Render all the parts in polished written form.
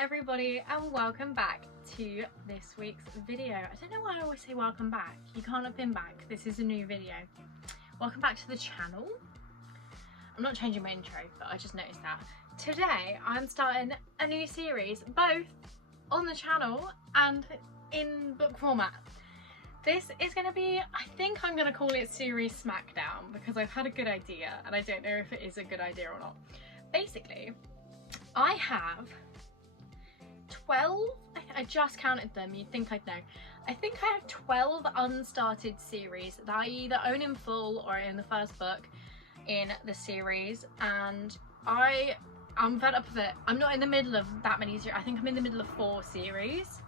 everybody, and welcome back to this week's video. I don't know why I always say welcome back. You can't have been back. This is a new video. Welcome back to the channel. I'm not changing my intro, but I just noticed that. Today I'm starting a new series, both on the channel and in book format. This is going to be, I think I'm going to call it series Smackdown, because I've had a good idea and I don't know if it is a good idea or not. Basically, I have 12, I just counted them, you'd think I'd know. I think I have 12 unstarted series that I either own in full or in the first book in the series, and I'm fed up with it. I'm not in the middle of that many series. I think I'm in the middle of 4 series,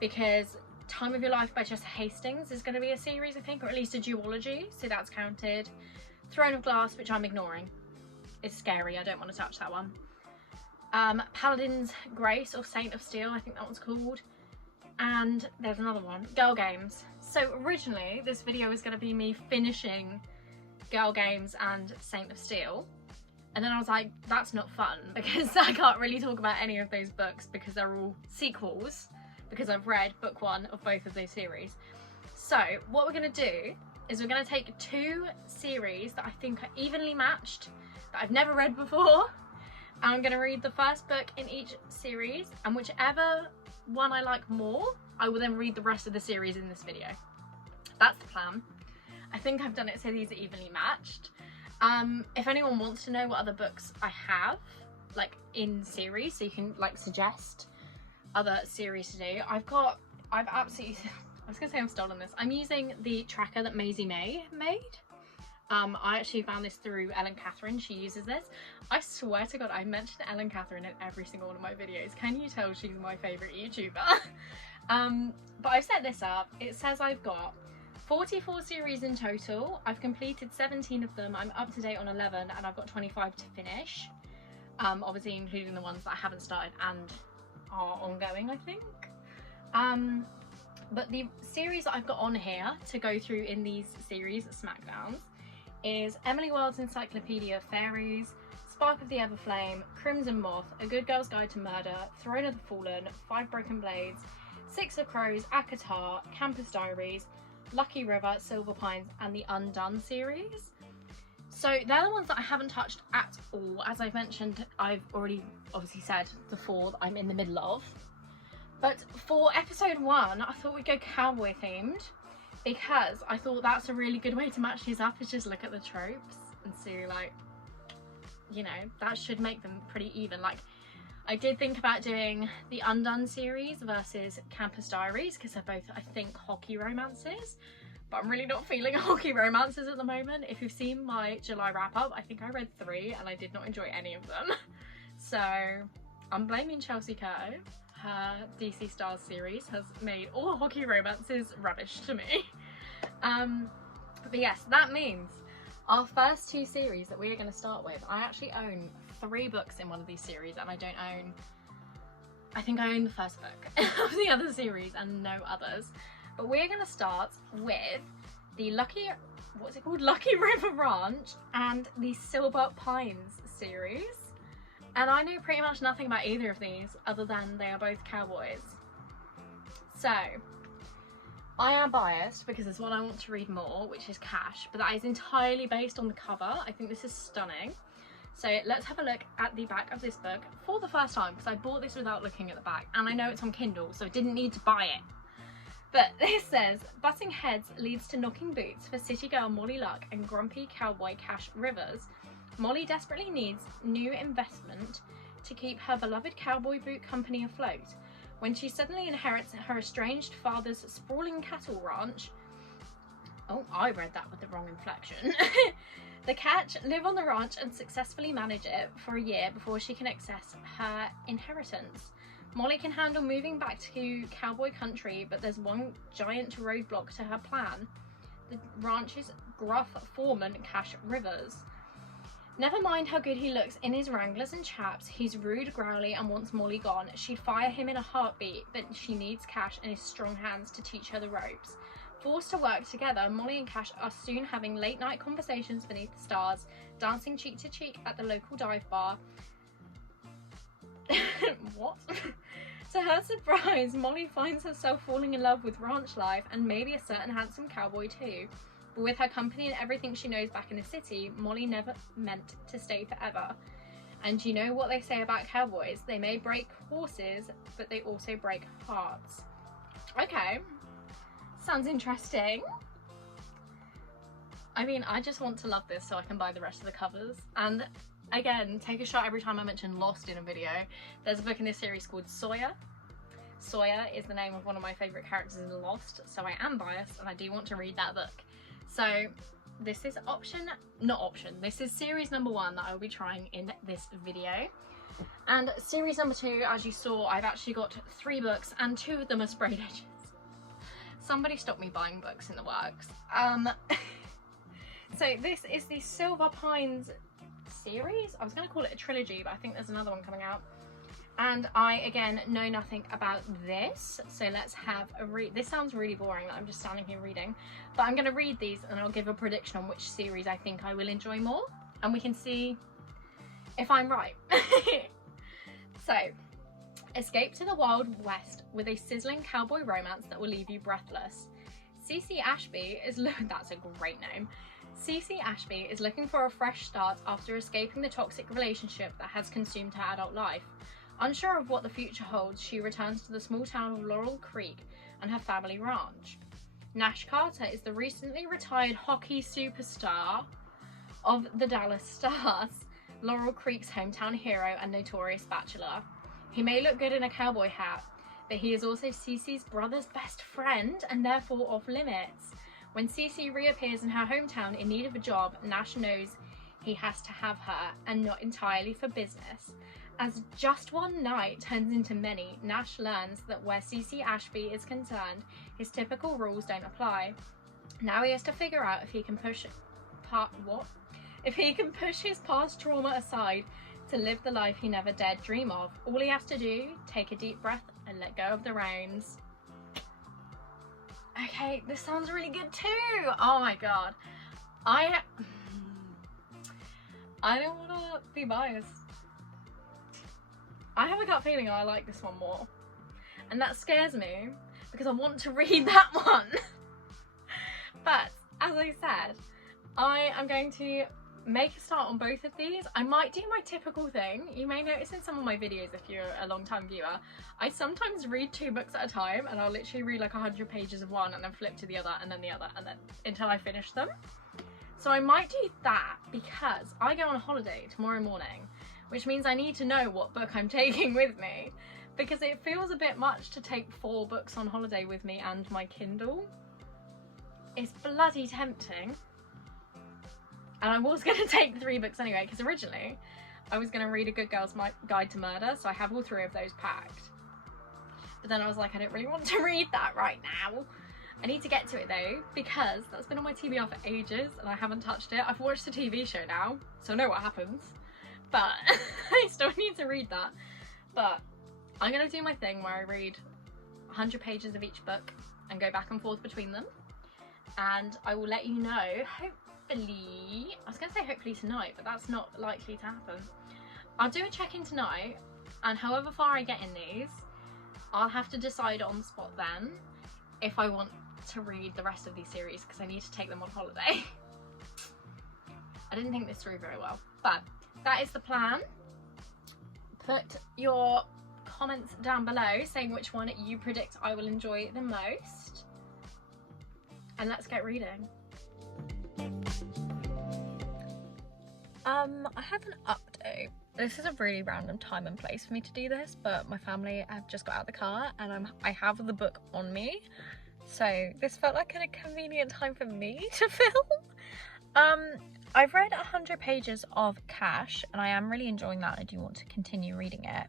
because Time of Your Life by Jessica Hastings is going to be a series, I think, or at least a duology, so that's counted. Throne of Glass, which I'm ignoring. It's scary, I don't want to touch that one. Paladin's Grace, or Saint of Steel, I think that one's called. And there's another one, Girl Games. So originally this video was going to be me finishing Girl Games and Saint of Steel, and then I was like, that's not fun, because I can't really talk about any of those books because they're all sequels, because I've read book 1 of both of those series. So what we're going to do is we're going to take 2 series that I think are evenly matched, that I've never read before, and I'm going to read the first book in each series, and whichever one I like more, I will then read the rest of the series in this video. That's the plan. I think I've done it so these are evenly matched. If anyone wants to know what other books I have, like in series, so you can like suggest other series to do. I've absolutely, I was gonna say I've stolen this. I'm using the tracker that Maisie May made. I actually found this through Ellen Catherine. She uses this. I swear to God, I mentioned Ellen Catherine in every single one of my videos. Can you tell she's my favourite YouTuber? But I've set this up. It says I've got 44 series in total. I've completed 17 of them. I'm up to date on 11, and I've got 25 to finish. Obviously including the ones that I haven't started and are ongoing, I think. But the series that I've got on here to go through in these series, Smackdowns, is Emily Wilde's Encyclopedia of Fairies, Spark of the Everflame, Crimson Moth, A Good Girl's Guide to Murder, Throne of the Fallen, 5 Broken Blades, 6 of Crows, Akatar, Campus Diaries, Lucky River, Silver Pines, and the Undone series. So they're the ones that I haven't touched at all. As I've mentioned, I've already obviously said the 4 that I'm in the middle of. But for episode 1, I thought we'd go cowboy themed, because I thought that's a really good way to match these up, is just look at the tropes and see, like, you know, that should make them pretty even. Like, I did think about doing the Undone series versus Campus Diaries, because they're both, I think, hockey romances, but I'm really not feeling hockey romances at the moment. If you've seen my July wrap-up, I think I read 3 and I did not enjoy any of them. So I'm blaming Chelsea Curto. Her DC Stars series has made all hockey romances rubbish to me. But yes, that means our first 2 series that we are going to start with, I actually own 3 books in one of these series, and I don't own, I think I own the first book of the other series and no others. But we're going to start with the Lucky River Ranch and the Silver Pines series. And I know pretty much nothing about either of these other than they are both cowboys. So I am biased because there's one I want to read more, which is Cash, but that is entirely based on the cover. I think this is stunning. So let's have a look at the back of this book for the first time, because I bought this without looking at the back, and I know it's on Kindle, so I didn't need to buy it. But this says, butting heads leads to knocking boots for city girl Molly Luck and grumpy cowboy Cash Rivers. Molly desperately needs new investment to keep her beloved cowboy boot company afloat, when she suddenly inherits her estranged father's sprawling cattle ranch. Oh, I read that with the wrong inflection. The catch live on the ranch and successfully manage it for a year before she can access her inheritance. Molly can handle moving back to cowboy country, but there's one giant roadblock to her plan: the ranch's gruff foreman, Cash Rivers. Never mind how good he looks in his wranglers and chaps, he's rude, growly, and wants Molly gone. She'd fire him in a heartbeat, but she needs Cash and his strong hands to teach her the ropes. Forced to work together, Molly and Cash are soon having late night conversations beneath the stars, dancing cheek to cheek at the local dive bar. What? To her surprise, Molly finds herself falling in love with ranch life and maybe a certain handsome cowboy too. But with her company and everything she knows back in the city, Molly never meant to stay forever. And you know what they say about cowboys? They may break horses, but they also break hearts. Okay, sounds interesting. I mean, I just want to love this so I can buy the rest of the covers. And again, take a shot every time I mention Lost in a video. There's a book in this series called Sawyer. Sawyer is the name of one of my favourite characters in Lost, so I am biased and I do want to read that book. So this is this is series number 1 that I will be trying in this video. And series number 2, as you saw, I've actually got 3 books and 2 of them are sprayed edges. Somebody stop me buying books in the works. So this is the Silver Pines series. I was going to call it a trilogy, but I think there's another one coming out. And I, again, know nothing about this, so let's have a read. This sounds really boring that I'm just standing here reading, but I'm going to read these and I'll give a prediction on which series I think I will enjoy more, and we can see if I'm right. So, escape to the Wild West with a sizzling cowboy romance that will leave you breathless. Cece Ashby is... That's a great name. Cece Ashby is looking for a fresh start after escaping the toxic relationship that has consumed her adult life. Unsure of what the future holds, she returns to the small town of Laurel Creek and her family ranch. Nash Carter is the recently retired hockey superstar of the Dallas Stars, Laurel Creek's hometown hero and notorious bachelor. He may look good in a cowboy hat, but he is also Cece's brother's best friend and therefore off limits. When Cece reappears in her hometown in need of a job, Nash knows he has to have her, and not entirely for business. As just one night turns into many, Nash learns that where Cece Ashby is concerned, his typical rules don't apply. Now he has to figure out if he can push his past trauma aside to live the life he never dared dream of. All he has to do, take a deep breath and let go of the reins. Okay, this sounds really good too. Oh my god. I don't want to be biased. I have a gut feeling I like this one more. And that scares me because I want to read that one. But as I said, I am going to make a start on both of these. I might do my typical thing. You may notice in some of my videos, if you're a long-time viewer, I sometimes read 2 books at a time, and I'll literally read like 100 pages of one and then flip to the other and then the other and then until I finish them. So I might do that because I go on a holiday tomorrow morning, which means I need to know what book I'm taking with me, because it feels a bit much to take 4 books on holiday with me and my Kindle. It's bloody tempting. And I was going to take 3 books anyway, because originally I was going to read A Good Girl's Guide to Murder, so I have all 3 of those packed. But then I was like, I don't really want to read that right now. I need to get to it though, because that's been on my TBR for ages and I haven't touched it. I've watched the TV show now, so I know what happens. But I still need to read that. But I'm going to do my thing where I read 100 pages of each book and go back and forth between them. And I will let you know, hopefully, I was going to say hopefully tonight, but that's not likely to happen. I'll do a check-in tonight, and however far I get in these, I'll have to decide on the spot then if I want to read the rest of these series, because I need to take them on holiday. I didn't think this through very well, but that is the plan. Put your comments down below saying which one you predict I will enjoy the most. And let's get reading. I have an update. This is a really random time and place for me to do this, but my family have just got out of the car and I have the book on me. So this felt like a convenient time for me to film. I've read 100 pages of Cash and I am really enjoying that. I do want to continue reading it.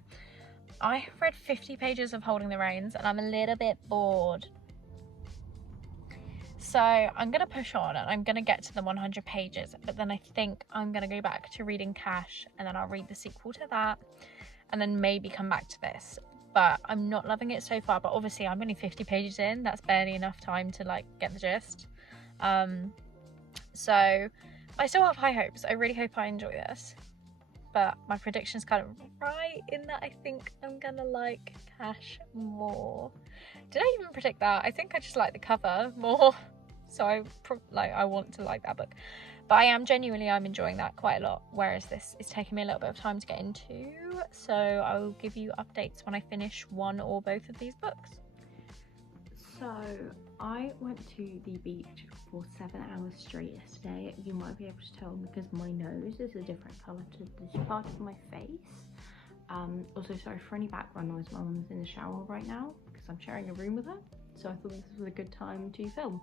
I have read 50 pages of Holding the Reins and I'm a little bit bored. So I'm going to push on and I'm going to get to the 100 pages, but then I think I'm going to go back to reading Cash and then I'll read the sequel to that and then maybe come back to this. But I'm not loving it so far, but obviously I'm only 50 pages in. That's barely enough time to like get the gist. So I still have high hopes. I really hope I enjoy this. but my prediction's kind of right in that I think I'm gonna like Cash more. Did I even predict that? I think I just like the cover more, so I want to like that book. But I'm enjoying that quite a lot, whereas this is taking me a little bit of time to get into, so I will give you updates when I finish one or both of these books. So I went to the beach for 7 hours straight yesterday. You might be able to tell because my nose is a different colour to this part of my face. Also, sorry for any background noise. My mum's in the shower right now because I'm sharing a room with her, so I thought this was a good time to film.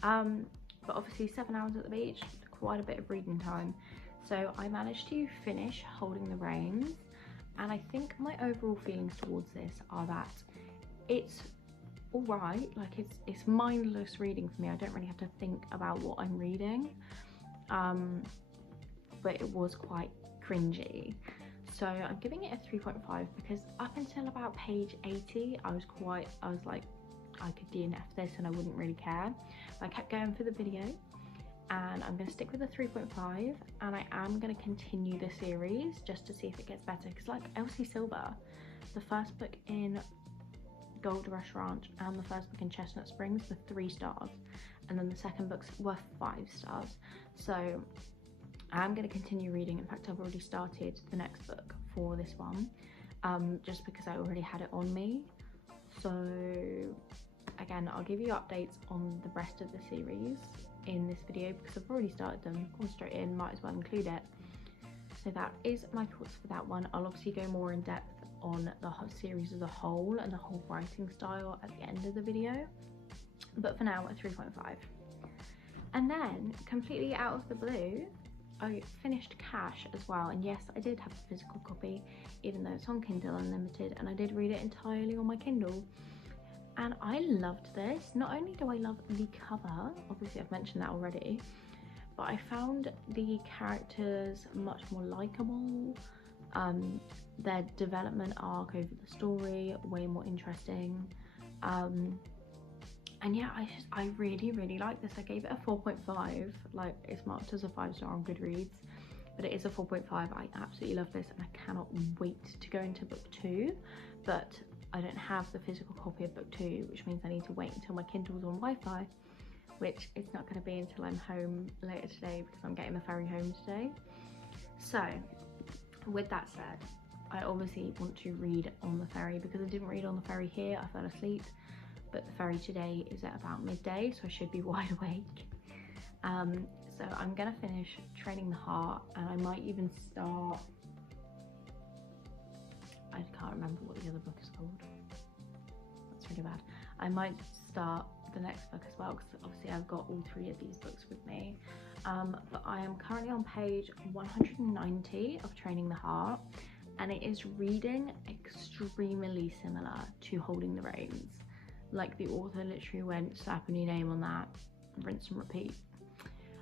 But obviously 7 hours at the beach, quite a bit of reading time. So I managed to finish Holding the Reins, and I think my overall feelings towards this are that it's alright, like it's mindless reading for me. I don't really have to think about what I'm reading, but it was quite cringy. So I'm giving it a 3.5 because up until about page 80 I was like, I could DNF this and I wouldn't really care. But I kept going for the video, and I'm going to stick with the 3.5, and I am going to continue the series just to see if it gets better, because like Elsie Silver, the first book in Gold Rush Ranch and the first book in Chestnut Springs were 3 stars, and then the second books were 5 stars. So I'm going to continue reading. In fact, I've already started the next book for this one, just because I already had it on me. So again, I'll give you updates on the rest of the series in this video because I've already started them. Gone straight in, might as well include it. So that is my thoughts for that one. I'll obviously go more in depth on the whole series as a whole and the whole writing style at the end of the video, but for now a 3.5. And then completely out of the blue, I finished Cash as well, and yes, I did have a physical copy even though it's on Kindle Unlimited, and I did read it entirely on my Kindle, and I loved this. Not only do I love the cover, obviously I've mentioned that already, but I found the characters much more likable. Their development arc over the story way more interesting, and yeah, I really like this. I gave it a 4.5. like, it's marked as a 5-star on Goodreads, but it is a 4.5. I absolutely love this, and I cannot wait to go into book 2, but I don't have the physical copy of book 2, which means I need to wait until my Kindle's on Wi-Fi, which is not going to be until I'm home later today because I'm getting the ferry home today. So with that said, I obviously want to read on the ferry because I didn't read on the ferry here. I fell asleep, but the ferry today is at about midday, so I should be wide awake. So I'm gonna finish Training the Heart, and I might even start, I can't remember what the other book is called. That's really bad. I might start the next book as well because obviously I've got all 3 of these books with me. But I am currently on page 190 of Training the Heart, and it is reading extremely similar to Holding the Reins. Like, the author literally went, slap a new name on that, rinse and repeat.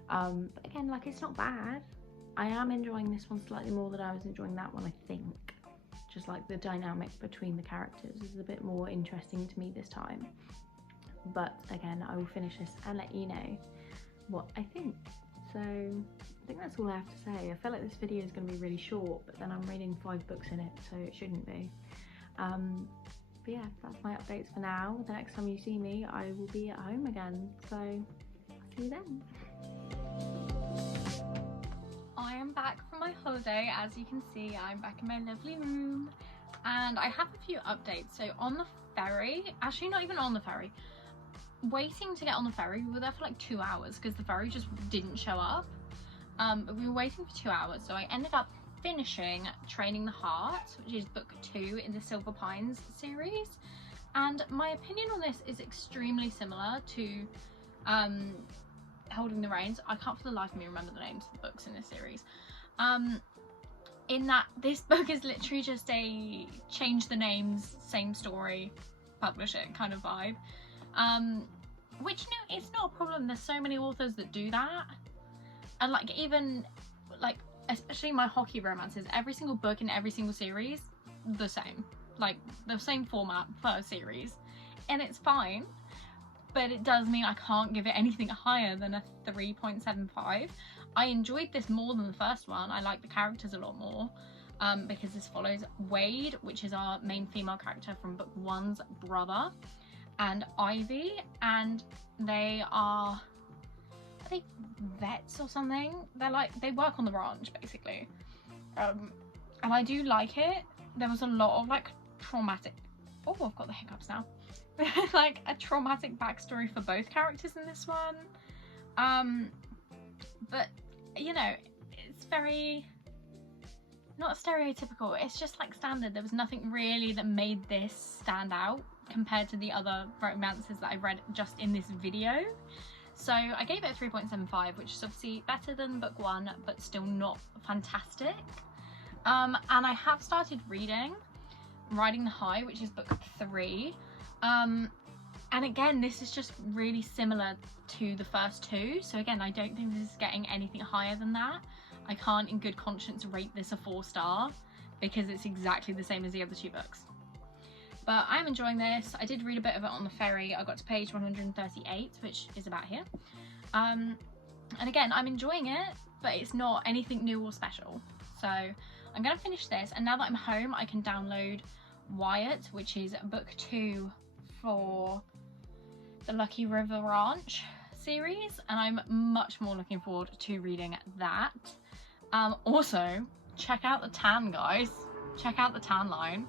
But again, like, it's not bad. I am enjoying this one slightly more than I was enjoying that one, I think. Just like the dynamic between the characters is a bit more interesting to me this time. But again, I will finish this and let you know what I think. So I think that's all I have to say. I feel like this video is going to be really short, but then I'm reading 5 books in it, so it shouldn't be. But yeah, that's my updates for now. The next time you see me, I will be at home again, so see you then. I am back from my holiday. As you can see, I'm back in my lovely room, and I have a few updates. So on the ferry, actually not even on the ferry, waiting to get on the ferry, we were there for like 2 hours because the ferry just didn't show up. We were waiting for 2 hours, so I ended up finishing Training the Heart, which is book 2 in the Silver Pines series, and my opinion on this is extremely similar to Holding the Reins. I can't for the life of me remember the names of the books in this series, in that this book is literally just a change the names, same story, publish it kind of vibe. Which, you know, it's not a problem. There's so many authors that do that, and like, even like, especially my hockey romances, every single book in every single series the same, like the same format per series, and it's fine, but it does mean I can't give it anything higher than a 3.75. I enjoyed this more than the first one. I like the characters a lot more, because this follows Wade, which is our main female character from book 1's brother, and Ivy, and they are they vets or something? They work on the ranch basically, and I do like it. There was a lot of like traumatic, oh, I've got the hiccups now. Like a traumatic backstory for both characters in this one, but you know, it's very not stereotypical, it's just like standard. There was nothing really that made this stand out compared to the other romances that I've read just in this video. So I gave it a 3.75, which is obviously better than book 1, but still not fantastic. And I have started reading Riding the High, which is book 3. And again, this is just really similar to the first 2. So again, I don't think this is getting anything higher than that. I can't in good conscience rate this a 4-star because it's exactly the same as the other 2 books. But I'm enjoying this. I did read a bit of it on the ferry. I got to page 138, which is about here. And again, I'm enjoying it, but it's not anything new or special. So I'm gonna finish this, and now that I'm home, I can download Wyatt, which is book 2 for the Lucky River Ranch series, and I'm much more looking forward to reading that. Also, check out the tan, guys. Check out the tan line.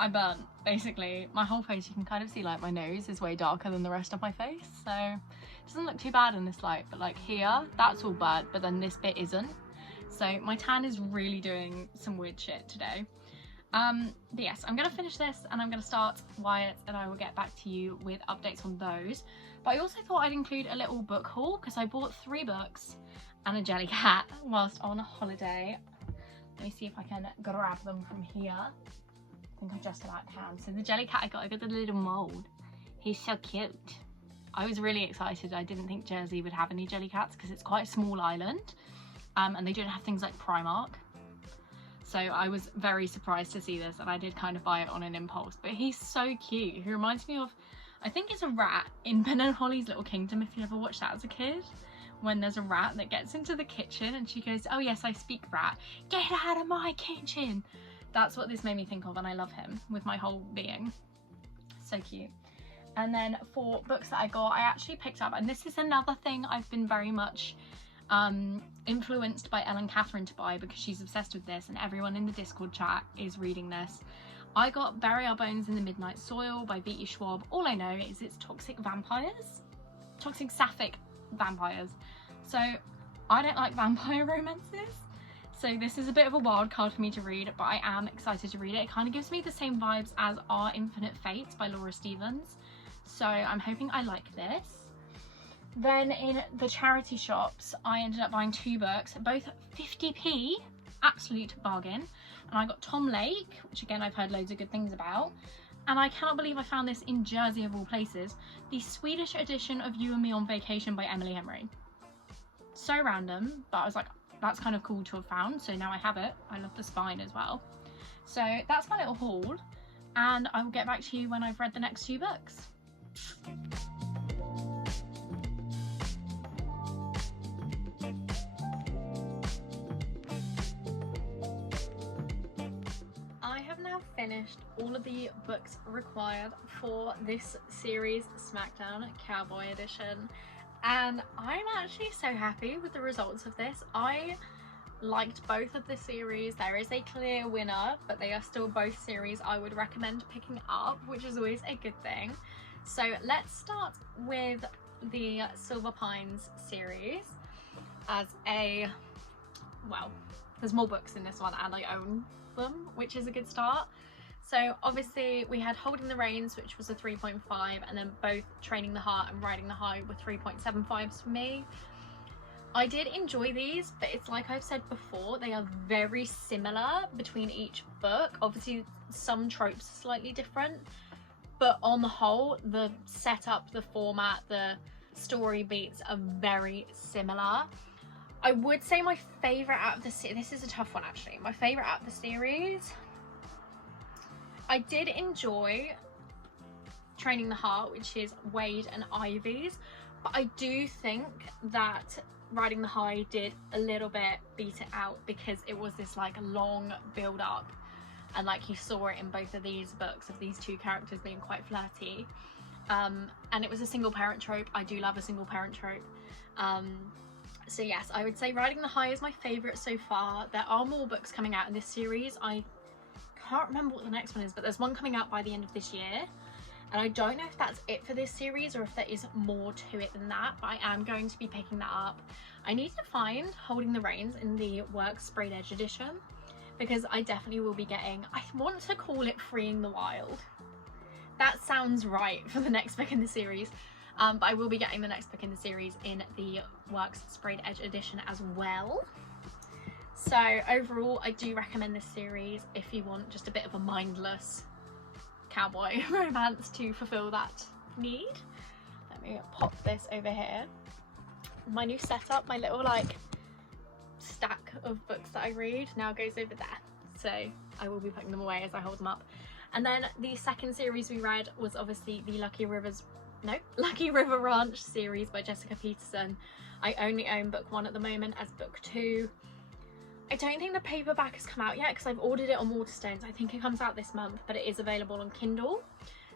I burnt, basically. My whole face, you can kind of see like my nose is way darker than the rest of my face, so it doesn't look too bad in this light, but like here, that's all burnt, but then this bit isn't. So my tan is really doing some weird shit today. But yes, I'm gonna finish this and I'm gonna start Wyatt, and I will get back to you with updates on those. But I also thought I'd include a little book haul because I bought 3 books and a jelly cat whilst on holiday. Let me see if I can grab them from here. I think I just about can. So the jelly cat I got the little mold. He's so cute. I was really excited. I didn't think Jersey would have any jelly cats because it's quite a small island, and they don't have things like Primark. So I was very surprised to see this, and I did kind of buy it on an impulse. But he's so cute. He reminds me of, I think it's a rat in Ben and Holly's Little Kingdom, if you ever watched that as a kid. When there's a rat that gets into the kitchen and she goes, "Oh yes, I speak rat. Get out of my kitchen." That's what this made me think of, and I love him with my whole being. So cute. And then for books that I got, I actually picked up, and this is another thing I've been very much influenced by Ellen Catherine to buy because she's obsessed with this, and everyone in the Discord chat is reading this. I got Bury Our Bones in the Midnight Soil by V.E. Schwab. All I know is it's toxic vampires. Toxic sapphic vampires. So I don't like vampire romances. So this is a bit of a wild card for me to read, but I am excited to read it. It kind of gives me the same vibes as Our Infinite Fates by Laura Stevens. So I'm hoping I like this. Then in the charity shops, I ended up buying 2 books, both 50p, absolute bargain. And I got Tom Lake, which again I've heard loads of good things about. And I cannot believe I found this in Jersey of all places, the Swedish edition of You and Me on Vacation by Emily Henry. So random, but I was like, that's kind of cool to have found, so now I have it. I love the spine as well. So that's my little haul, and I will get back to you when I've read the next 2 books. I have now finished all of the books required for this series, Smackdown Cowboy Edition. And I'm actually so happy with the results of this. I liked both of the series. There is a clear winner, but they are still both series I would recommend picking up, which is always a good thing. So let's start with the Silver Pines series as a, well, there's more books in this one and I own them, which is a good start. So obviously we had Holding the Reins, which was a 3.5, and then both Training the Heart and Riding the High were 3.75s for me. I did enjoy these, but it's like I've said before, they are very similar between each book. Obviously some tropes are slightly different, but on the whole, the setup, the format, the story beats are very similar. I would say my favourite out of the series, this is a tough one actually, my favourite out of the series, I did enjoy Training the Heart, which is Wade and Ivy's, but I do think that Riding the High did a little bit beat it out because it was this like long build up, and like you saw it in both of these books of these two characters being quite flirty, and it was a single parent trope. I do love a single parent trope. So yes, I would say Riding the High is my favourite so far. There are more books coming out in this series. I can't remember what the next one is, but there's one coming out by the end of this year, and I don't know if that's it for this series or if there is more to it than that, but I am going to be picking that up. I need to find Holding the Reins in the Works Sprayed Edge edition, because I definitely will be getting, I want to call it Freeing the Wild. That sounds right for the next book in the series. But I will be getting the next book in the series in the Works Sprayed Edge edition as well. So overall, I do recommend this series if you want just a bit of a mindless cowboy romance to fulfill that need. Let me pop this over here. My new setup, my little like stack of books that I read now goes over there. So I will be putting them away as I hold them up. And then the second series we read was obviously the Lucky River Ranch series by Jessica Peterson. I only own book 1 at the moment as book 2. I don't think the paperback has come out yet because I've ordered it on Waterstones. I think it comes out this month, but it is available on Kindle.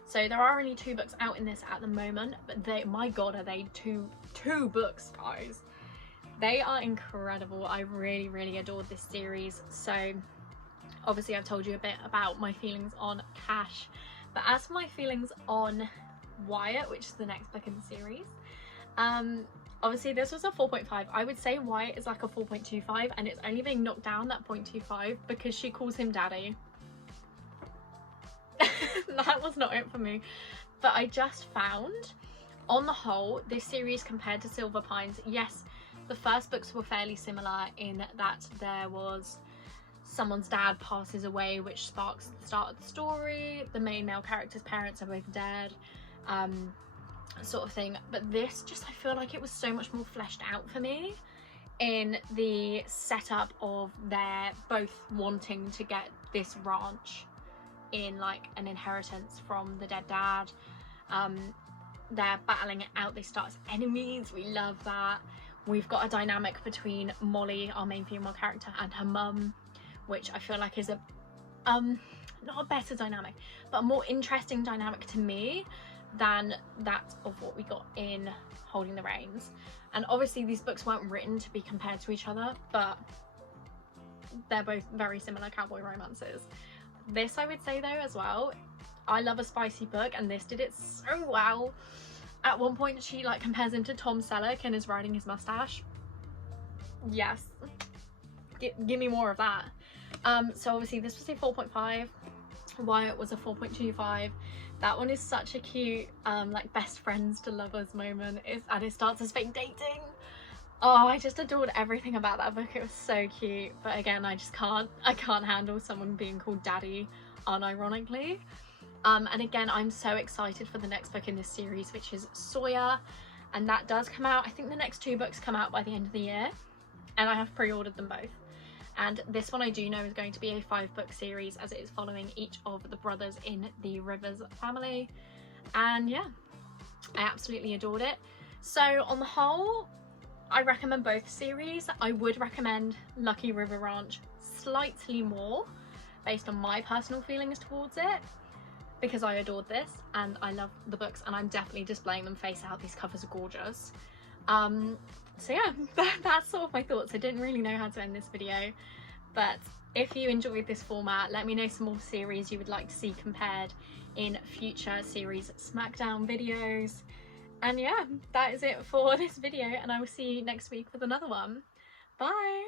So there are only 2 books out in this at the moment, but they, my god, are they two books, guys. They are incredible. I really adored this series. So obviously I've told you a bit about my feelings on Cash, but as for my feelings on Wyatt, which is the next book in the series, obviously this was a 4.5. I would say Wyatt is like a 4.25, and it's only being knocked down that 0.25 because she calls him daddy. That was not it for me, but I just found on the whole this series compared to Silver Pines, yes, the first books were fairly similar in that there was someone's dad passes away, which sparks the start of the story. The main male character's parents are both dead, sort of thing. But this just, I feel like it was so much more fleshed out for me in the setup of their both wanting to get this ranch in like an inheritance from the dead dad. They're battling it out, they start as enemies. We love that. We've got a dynamic between Molly, our main female character, and her mum, which I feel like is a not a better dynamic, but a more interesting dynamic to me than that of what we got in Holding the Reins. And obviously these books weren't written to be compared to each other, but they're both very similar cowboy romances. This, I would say though as well, I love a spicy book, and this did it so well. At one point she like compares him to Tom Selleck and is riding his mustache. Yes, give me more of that. So obviously this was a 4.5, Wyatt was a 4.25. That one is such a cute like best friends to lovers moment, and it starts as fake dating. Oh, I just adored everything about that book. It was so cute, but again, I can't handle someone being called daddy unironically. And again, I'm so excited for the next book in this series, which is Sawyer, and that does come out, I think the next 2 books come out by the end of the year, and I have pre-ordered them both. And this one I do know is going to be a 5-book series, as it is following each of the brothers in the Rivers family. And yeah, I absolutely adored it. So on the whole, I recommend both series. I would recommend Lucky River Ranch slightly more based on my personal feelings towards it, because I adored this and I love the books, and I'm definitely displaying them face out. These covers are gorgeous. So yeah, that's sort of my thoughts. I didn't really know how to end this video, but if you enjoyed this format, let me know some more series you would like to see compared in future series Smackdown videos. And yeah, that is it for this video, and I will see you next week with another one. Bye!